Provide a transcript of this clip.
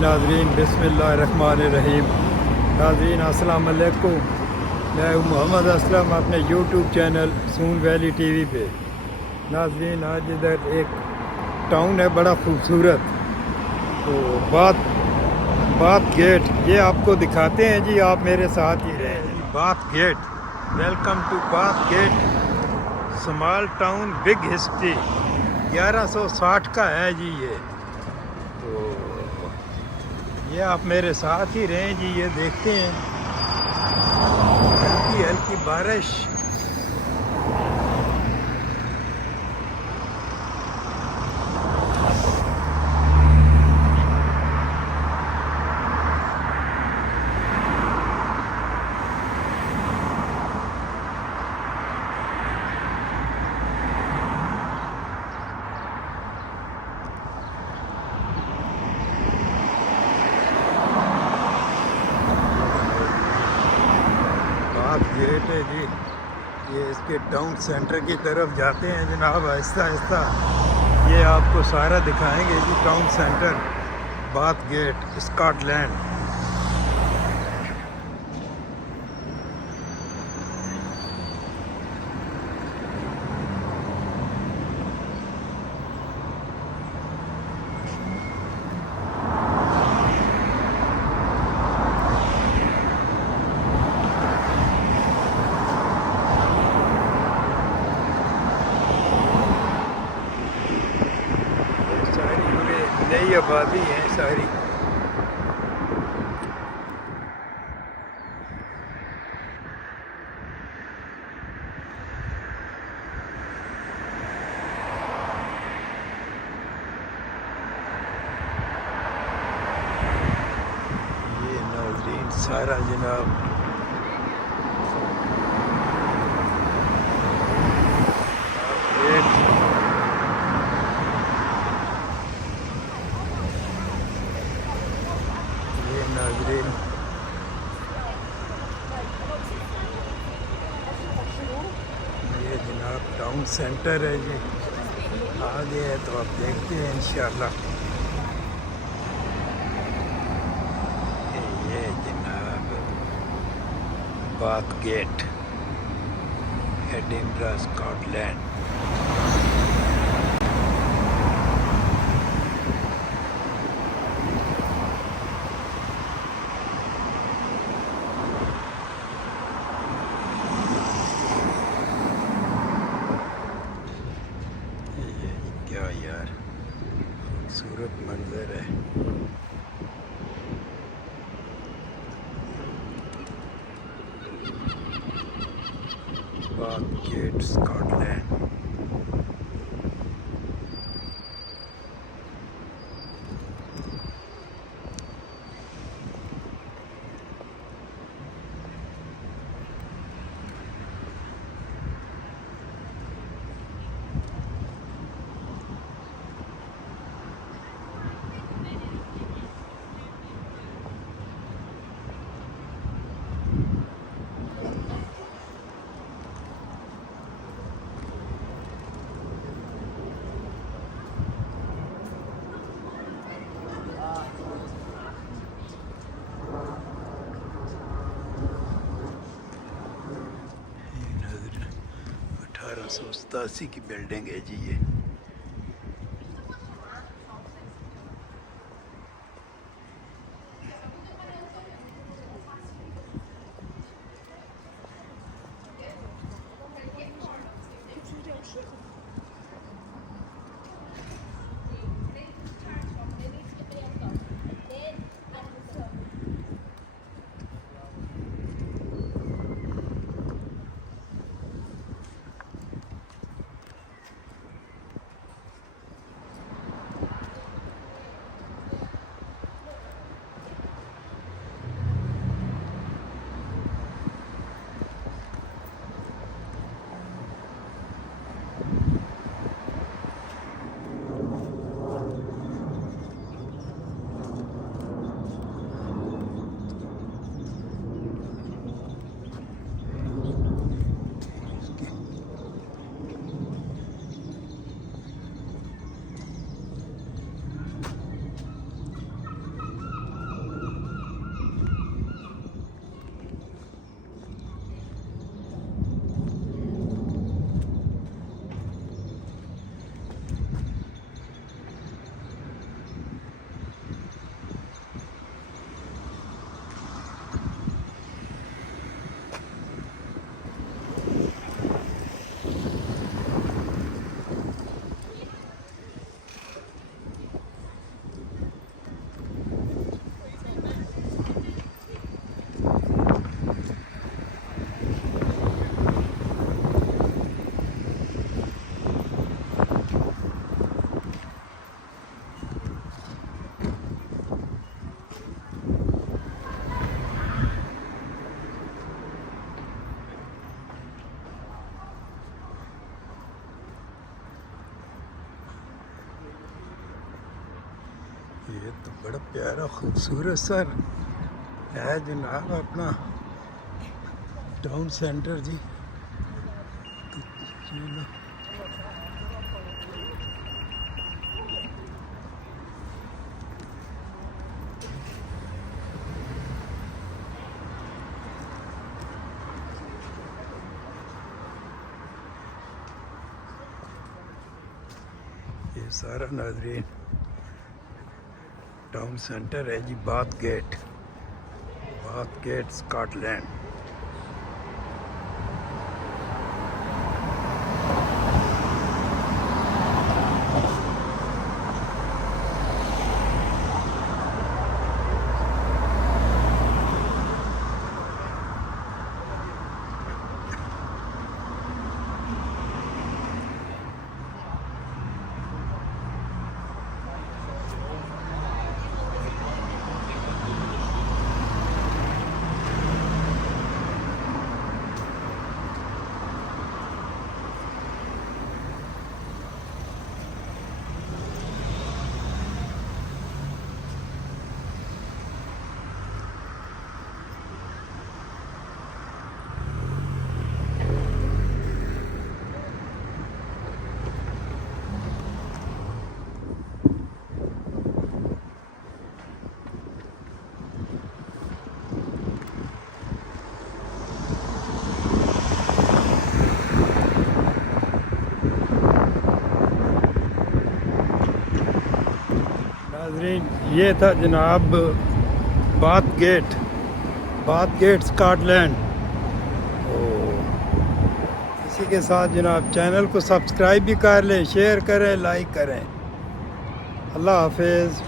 नाजरीन बिस्मिल्लाहिर्रहमानिर्रहीम। नाजरीन अस्सलाम वालेकुम। मैं हूं मोहम्मद असलम अपने यूट्यूब चैनल सून वैली टीवी पे। नाजरीन आज इधर एक टाउन है बड़ा खूबसूरत, तो बात गेट ये आपको दिखाते हैं जी, आप मेरे साथ ही रहें जी। Bathgate, welcome to Bathgate, small town big history. 1160 का है जी ये। तो ये आप मेरे साथ ही रहें जी। ये देखते हैं हल्की हल्की बारिश। गेट है जी, ये इसके टाउन सेंटर की तरफ जाते हैं जनाब। आहिस्ता आहिस्ता ये आपको सारा दिखाएंगे जी। Town centre Bathgate, Scotland. नई आबादी है सारी। ये नाज़रीन सारा जनाब नाज़रीन ये जनाब टाउन सेंटर है जी। आगे है तो आप देखते हैं इंशाल्लाह। ये जनाब बाथ गेट, एडिनबरा, स्कॉटलैंड। क्या यार खूबसूरत मंजर है। Bathgate, Scotland. नजर 1887 की बिल्डिंग है जी ये। ये तो बड़ा प्यारा खूबसूरत सर है जनाब अपना टाउन सेंटर जी। तो चलो ये सारा नाजरीन टाउन सेंटर है जी। Bath gate Scotland. नाजरीन ये था जनाब बाथ गेट स्कॉटलैंड। तो इसी के साथ जनाब चैनल को सब्सक्राइब भी कर लें, शेयर करें, लाइक करें। अल्लाह हाफिज़।